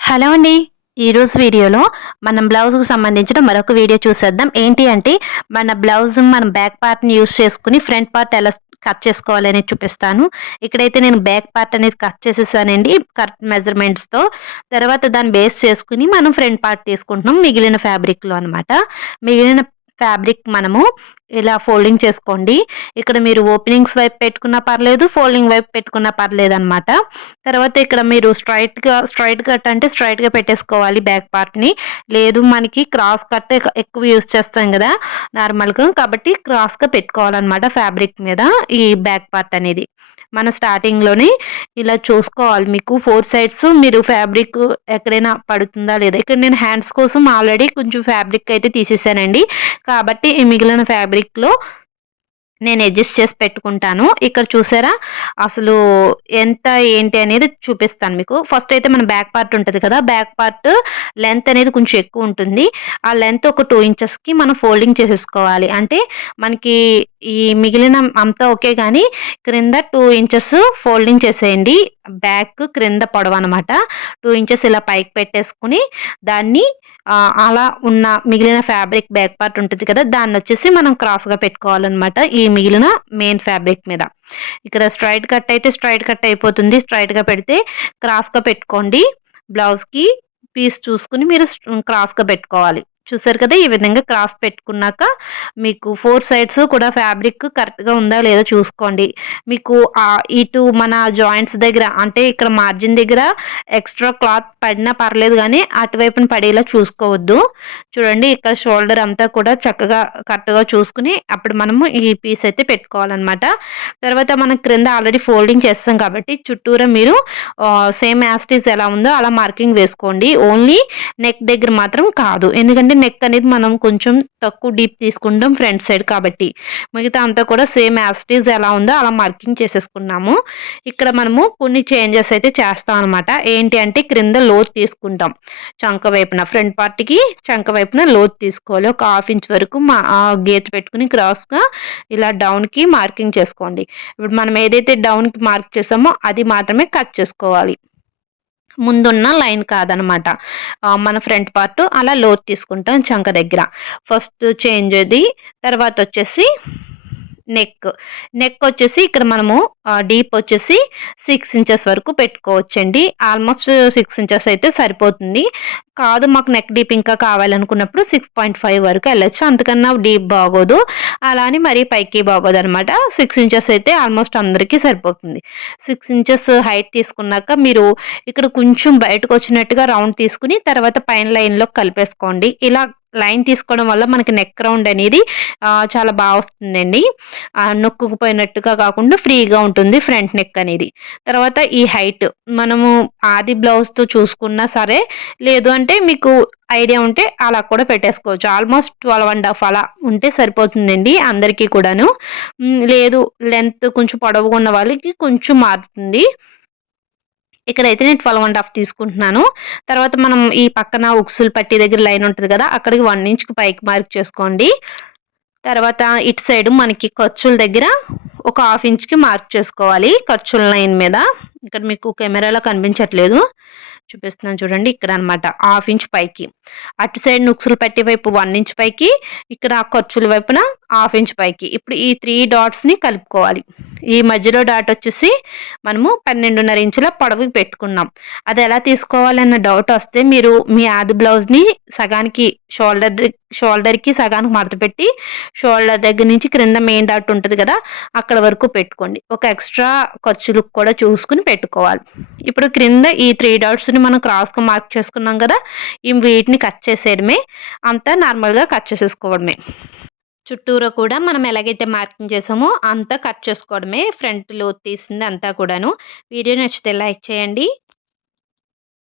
Hello అండి. ఈరోజు వీడియోలో మనం బ్లౌజ్‌కి సంబంధించిన మరొక వీడియో చూసేద్దాం. ఏంటి అంటే మన బ్లౌజ్ మనం బ్యాక్ పార్ట్‌ని యూజ్ చేసుకొని ఫ్రంట్ పార్ట్ ఎలా కట్ చేసుకోవాలనేది చూపిస్తాను. ఇక్కడైతే నేను బ్యాక్ పార్ట్ అనేది కట్ చేసేసానండి కరెక్ట్ మెజర్‌మెంట్స్‌తో. తర్వాత దాన్ని బేస్ చేసుకొని మనం ఫ్రంట్ పార్ట్ తీసుకుంటున్నాం మిగిలిన ఫ్యాబ్రిక్‌లో అనమాట. మిగిలిన ఫ్యాబ్రిక్ మనము ఇలా ఫోల్డింగ్ చేసుకోండి. ఇక్కడ మీరు ఓపెనింగ్స్ వైపు పెట్టుకున్నా పర్లేదు, ఫోల్డింగ్ వైపు పెట్టుకున్నా పర్లేదనమాట. తర్వాత ఇక్కడ మీరు స్ట్రెయిట్ కట్ అంటే స్ట్రెయిట్‌గా పెట్టేసుకోవాలి బ్యాక్ పార్ట్‌ని. లేదు మనకి క్రాస్ కట్ ఎక్కువ యూజ్ చేస్తాం గదా! నార్మల్‌గా. కాబట్టి క్రాస్‌గా పెట్టుకోవాలనమాట ఫ్యాబ్రిక్ మీద ఈ బ్యాక్ పార్ట్ అనేది. మనం స్టార్టింగ్‌లోనే ఇలా చూసుకోవాలి. మీకు 4 సైడ్స్ మీరు ఫ్యాబ్రిక్ ఎక్కడైనా పడుతుందా లేదా? ఇక్కడ నేను హ్యాండ్స్ కోసం ఆల్రెడీ కొంచెం ఫ్యాబ్రిక్ అయితే తీసేసానండి. కాబట్టి ఈ మిగిలిన ఫ్యాబ్రిక్‌లో నేను అడ్జస్ట్ చేసి పెట్టుకుంటాను. ఇక్కడ చూసారా? అసలు ఎంత ఏంటి అనేది చూపిస్తాను మీకు. ఫస్ట్ అయితే మన బ్యాక్ పార్ట్ ఉంటది కదా! బ్యాక్ పార్ట్ లెంత్ అనేది కొంచెం ఎక్కువుంటుంది. ఆ లెంత్ ఒక 2 ఇంచెస్‌కి మనం ఫోల్డింగ్ చేసేసుకోవాలి. అంటే మనకి ఈ మిగిలిన అంతా ఓకే గానీ క్రింద 2 ఇంచెస్ ఫోల్డింగ్ చేసేయండి. బ్యాక్ క్రింద పొడవనమాట. 2 ఇంచెస్ ఇలా పైకి పెట్టేసుకొని దాన్ని అలా ఉన్న మిగిలిన ఫ్యాబ్రిక్ బ్యాక్ పార్ట్ ఉంటది కదా! దాన్నొచ్చేసి మనం క్రాస్‌గా పెట్టుకోవాలనమాట. ఈ మిగిలిన మెయిన్ ఫ్యాబ్రిక్ మీద. ఇక్కడ స్ట్రెయిట్ కట్ అయితే స్ట్రెయిట్ కట్ అయిపోతుంది. స్ట్రెయిట్‌గా పెడితే క్రాస్‌గా పెట్టుకోండి. బ్లౌజ్‌కి పీస్ చూసుకొని మీరు క్రాస్‌గా పెట్టుకోవాలి. చూసారు కదా! ఈ విధంగా క్రాస్ పెట్టుకున్నాక మీకు 4 సైడ్స్ కూడా ఫ్యాబ్రిక్ కరెక్ట్‌గా ఉందా లేదా చూసుకోండి. మీకు ఇటు మన జాయింట్స్ దగ్గర అంటే ఇక్కడ మార్జిన్ దగ్గర ఎక్స్‌ట్రా క్లాత్ పడినా పర్లేదు గానీ, అటువైపున పడేలా చూసుకోవద్దు. చూడండి ఇక్కడ షోల్డర్ అంతా కూడా చక్కగా కరెక్ట్‌గా చూసుకొని, అప్పుడు మనము ఈ పీస్ అయితే పెట్టుకోవాలనమాట. తర్వాత మనం క్రింద ఆల్రెడీ ఫోల్డింగ్ చేస్తాం కాబట్టి, చుట్టూరా మీరు సేమ్ యాజ్ ఇట్ ఈజ్ ఎలా ఉందో అలా మార్కింగ్ వేసుకోండి. ఓన్లీ నెక్ దగ్గర మాత్రం కాదు. ఎందుకంటే నెక్ అనేది మనం కొంచెం తక్కువ డీప్ తీసుకుంటాం ఫ్రంట్ సైడ్ కాబట్టి. మిగతా అంతా కూడా సేమ్ యాజ్ ఇట్ ఈజ్ ఎలా ఉందో అలా మార్కింగ్ చేసేసుకున్నాము. ఇక్కడ మనము కొన్ని చేంజెస్ అయితే చేస్తామనమాట. ఏంటి అంటే క్రింద లోతు తీసుకుంటాం. చంక వైపున ఫ్రంట్ పార్ట్‌కి చంక వైపున లోతు తీసుకోవాలి. ఒక హాఫ్ ఇంచ్ వరకు గీత పెట్టుకొని క్రాస్‌గా ఇలా డౌన్‌కి మార్కింగ్ చేసుకోండి. ఇప్పుడు మనం ఏదైతే డౌన్‌కి మార్క్ చేసామో అది మాత్రమే కట్ చేసుకోవాలి. ముందున్న లైన్ కాదనమాట. మన ఫ్రంట్ పార్ట్ అలా లోతు తీసుకుంటాం చంక దగ్గర. ఫస్ట్ చేంజ్ అది. తర్వాతొచ్చేసి నెక్. నెక్కొచ్చేసి ఇక్కడ మనము డీప్ వచ్చేసి 6 ఇంచెస్ వరకు పెట్టుకోవచ్చండి. ఆల్మోస్ట్ 6 ఇంచెస్ అయితే సరిపోతుంది. కాదు మాకు నెక్ డీప్ ఇంకా కావాలనుకున్నప్పుడు 6.5 వరకు ఎళ్ళొచ్చు. అంతకన్నా డీప్ బాగోదు. అలా అని మరీ పైకి బాగోదనమాట. 6 ఇంచెస్ అయితే ఆల్మోస్ట్ అందరికీ సరిపోతుంది. 6 ఇంచెస్ హైట్ తీసుకున్నాక మీరు ఇక్కడ కొంచెం బయటకొచ్చినట్టుగా రౌండ్ తీసుకొని తర్వాత పైన లైన్‌లోకి కలిపేసుకోండి. ఇలా లైన్ తీసుకోవడం వల్ల మనకి నెక్ రౌండ్ అనేది చాలా వస్తుందండి. నొక్కుకుపోయినట్టుగా కాకుండా ఫ్రీగా ఉంటుంది ఫ్రంట్ నెక్ అనేది. తర్వాత ఈ హైట్ మనము ఆది బ్లౌజ్‌తో చూసుకున్నా సరే, లేదు అంటే మీకు ఐడియా ఉంటే అలా కూడా పెట్టేసుకోవచ్చు. ఆల్మోస్ట్ 12 అలా ఉంటే సరిపోతుందండి అందరికీ కూడాను. లేదు లెంత్ కొంచెం పొడవుగా ఉన్న వాళ్ళకి కొంచెం మారుతుంది. ఇక్కడైతే నేను 12 తీసుకుంటున్నాను. తర్వాత మనం ఈ పక్కన ఉక్సులు పట్టీ దగ్గర లైన్ ఉంటది కదా! అక్కడికి 1 ఇంచ్‌కి పైకి మార్క్ చేసుకోండి. తర్వాత ఇటు సైడు మనకి ఖర్చుల దగ్గర ఒక హాఫ్ ఇంచ్‌కి మార్క్ చేసుకోవాలి. ఖర్చుల లైన్ మీద. ఇక్కడ మీకు కెమెరాలో కనిపించట్లేదు. చూపిస్తున్నాను చూడండి ఇక్కడనమాట. హాఫ్ ఇంచ్ పైకి. అటు సైడ్ నుక్సులు పట్టీ వైపు 1 ఇంచ్ పైకి, ఇక్కడ ఖర్చుల వైపున హాఫ్ ఇంచ్ పైకి. ఇప్పుడు ఈ 3 డాట్స్‌ని కలుపుకోవాలి. ఈ మధ్యలో డాట్ వచ్చేసి మనము 12.5 ఇంచుల పొడవుకి పెట్టుకున్నాం. అది ఎలా తీసుకోవాలన్న డౌట్ వస్తే మీరు మీ ఆది బ్లౌజ్‌ని సగానికి షోల్డర్‌కి సగానికి మడత పెట్టి, షోల్డర్ దగ్గర నుంచి క్రింద మెయిన్ డాట్ ఉంటది కదా! అక్కడ వరకు పెట్టుకోండి. ఒక ఎక్స్‌ట్రా ఖర్చులకు కూడా చూసుకొని పెట్టుకోవాలి. ఇప్పుడు క్రింద ఈ 3 డాట్స్‌ని మనం క్రాస్‌గా మార్క్ చేసుకున్నాం కదా! వీటిని కట్ చేసేయడమే. అంతా నార్మల్‌గా కట్ చేసేసుకోవడమే. చుట్టూరా కూడా మనం ఎలాగైతే మార్కింగ్ చేసామో అంతా కట్ చేసుకోవడమే. ఫ్రంట్ లోతు తీసింది అంతా కూడాను. వీడియో నచ్చితే లైక్ చేయండి.